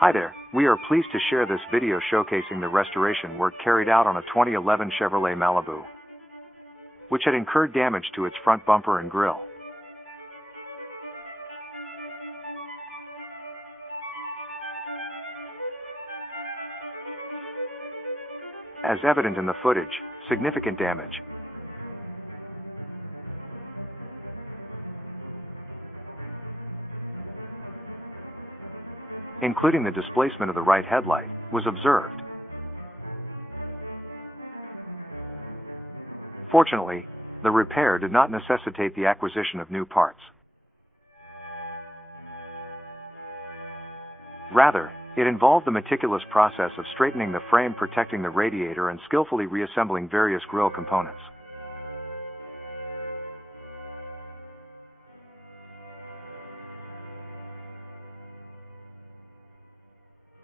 Hi there, we are pleased to share this video showcasing the restoration work carried out on a 2011 Chevrolet Malibu, which had incurred damage to its front bumper and grille. As evident in the footage, significant damage, including the displacement of the right headlight, was observed. Fortunately, the repair did not necessitate the acquisition of new parts. Rather, it involved the meticulous process of straightening the frame protecting the radiator and skillfully reassembling various grille components.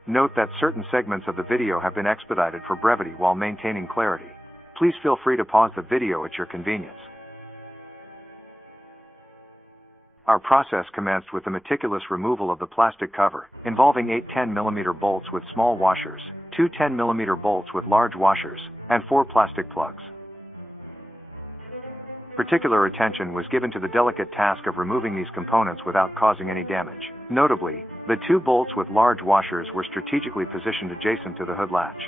Note that certain segments of the video have been expedited for brevity while maintaining clarity. Please feel free to pause the video at your convenience. Our process commenced with the meticulous removal of the plastic cover, involving 8 10mm bolts with small washers, 2 10mm bolts with large washers, and 4 plastic plugs. Particular attention was given to the delicate task of removing these components without causing any damage. Notably, the 2 bolts with large washers were strategically positioned adjacent to the hood latch.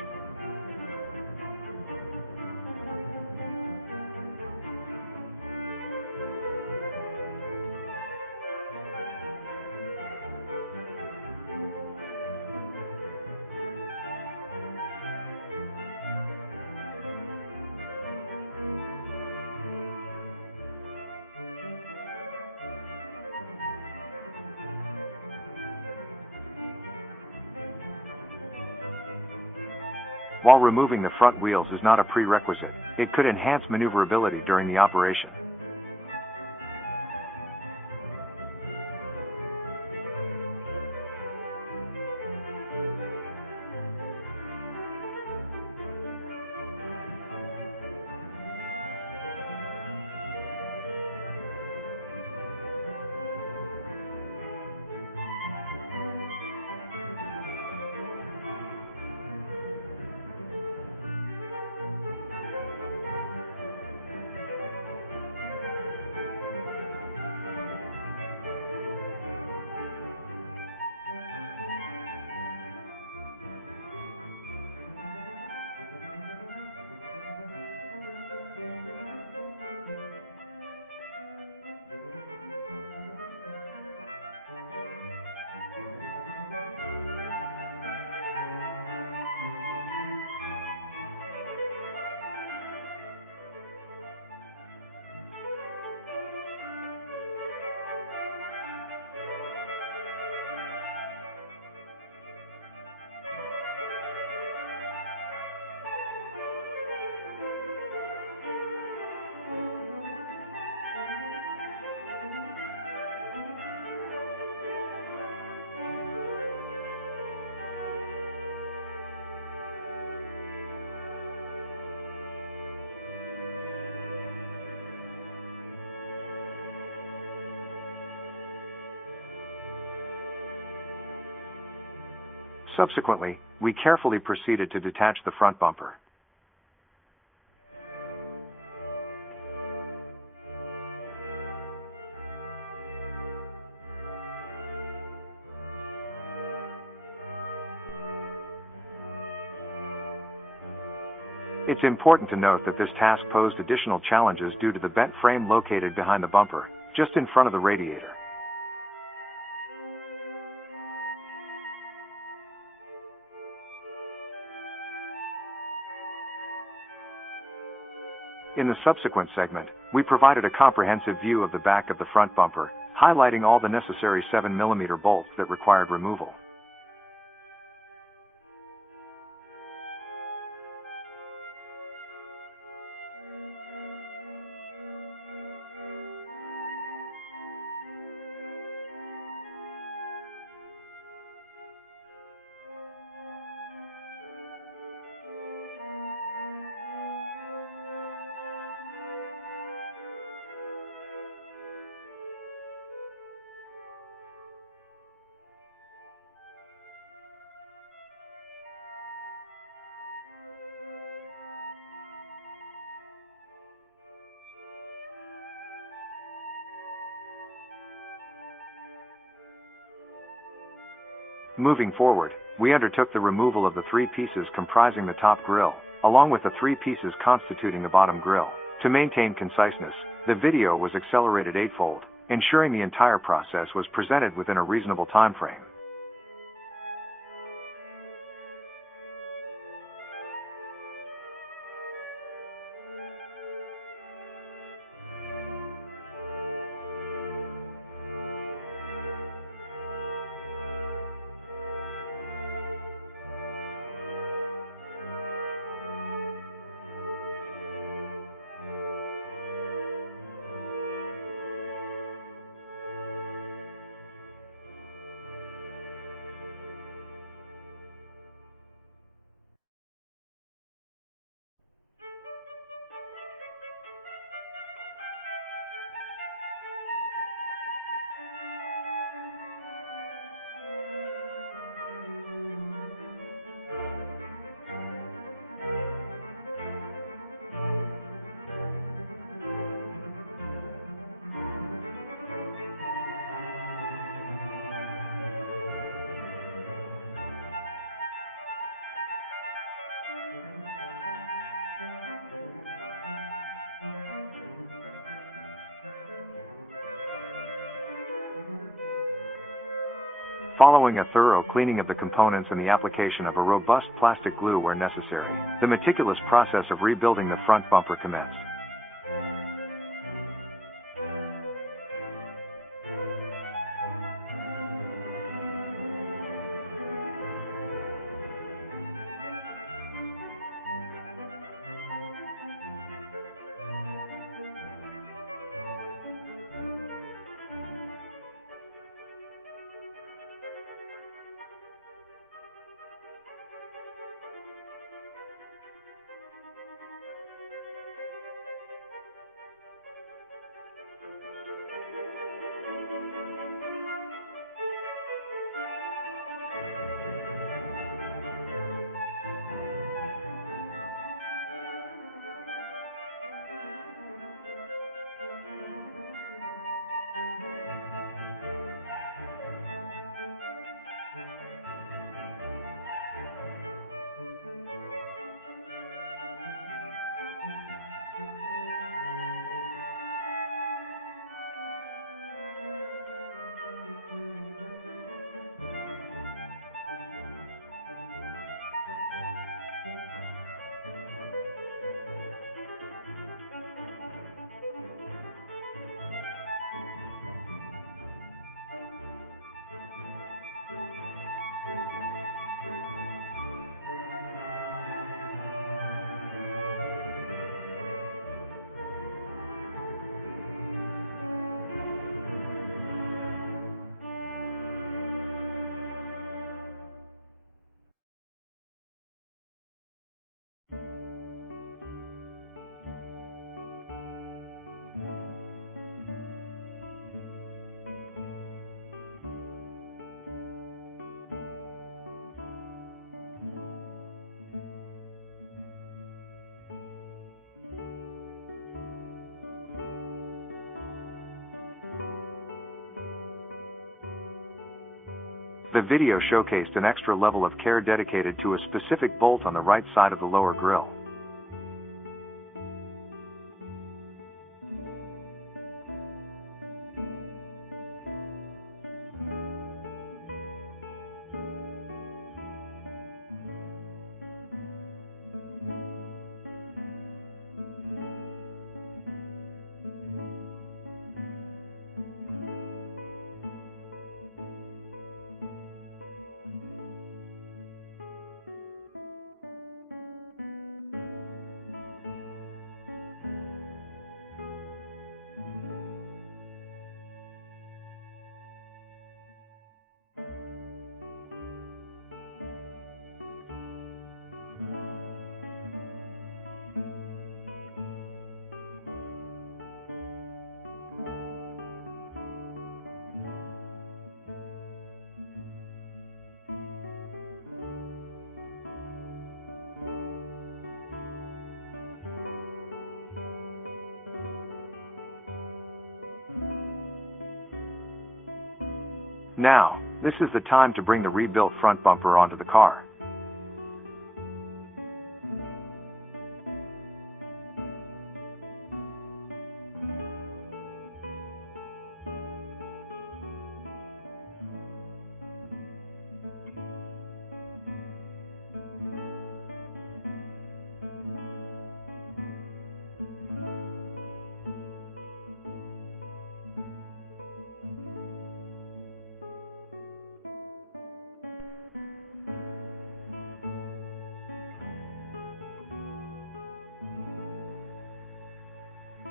While removing the front wheels is not a prerequisite, it could enhance maneuverability during the operation. Subsequently, we carefully proceeded to detach the front bumper. It's important to note that this task posed additional challenges due to the bent frame located behind the bumper, just in front of the radiator. In the subsequent segment, we provided a comprehensive view of the back of the front bumper, highlighting all the necessary 7mm bolts that required removal. Moving forward, we undertook the removal of the 3 pieces comprising the top grille, along with the 3 pieces constituting the bottom grille. To maintain conciseness, the video was accelerated 8-fold, ensuring the entire process was presented within a reasonable time frame. Following a thorough cleaning of the components and the application of a robust plastic glue where necessary, the meticulous process of rebuilding the front bumper commenced. The video showcased an extra level of care dedicated to a specific bolt on the right side of the lower grille. Now, This is the time to bring the rebuilt front bumper onto the car.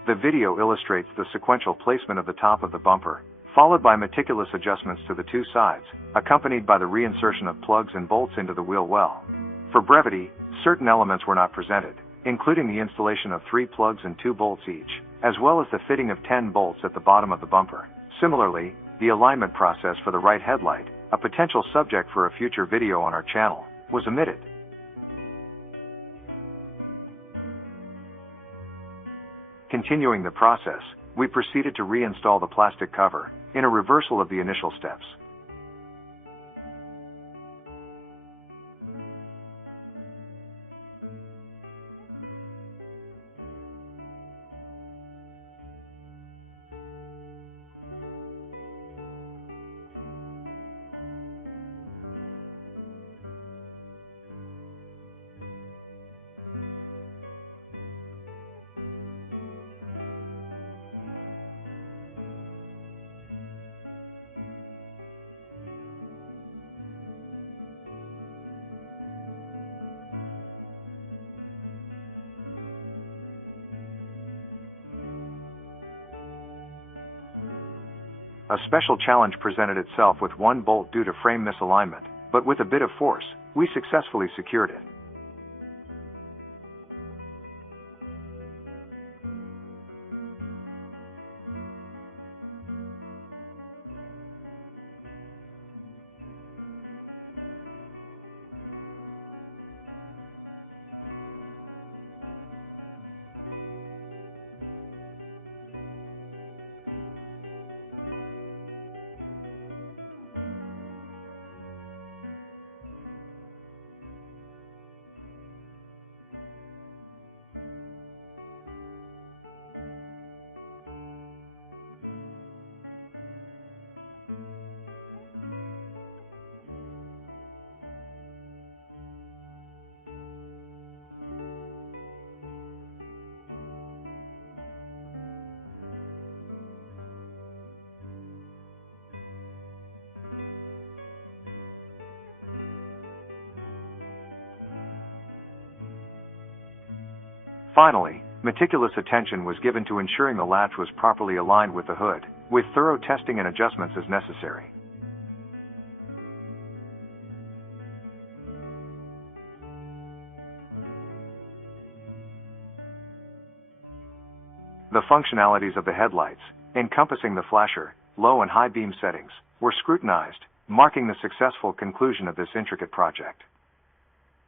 The video illustrates the sequential placement of the top of the bumper, followed by meticulous adjustments to the two sides, accompanied by the reinsertion of plugs and bolts into the wheel well. For brevity, certain elements were not presented, including the installation of 3 plugs and 2 bolts each, as well as the fitting of 10 bolts at the bottom of the bumper. Similarly, the alignment process for the right headlight, a potential subject for a future video on our channel, was omitted. Continuing the process, we proceeded to reinstall the plastic cover, in a reversal of the initial steps. A special challenge presented itself with one bolt due to frame misalignment, but with a bit of force, we successfully secured it. Finally, meticulous attention was given to ensuring the latch was properly aligned with the hood, with thorough testing and adjustments as necessary. The functionalities of the headlights, encompassing the flasher, low and high beam settings, were scrutinized, marking the successful conclusion of this intricate project.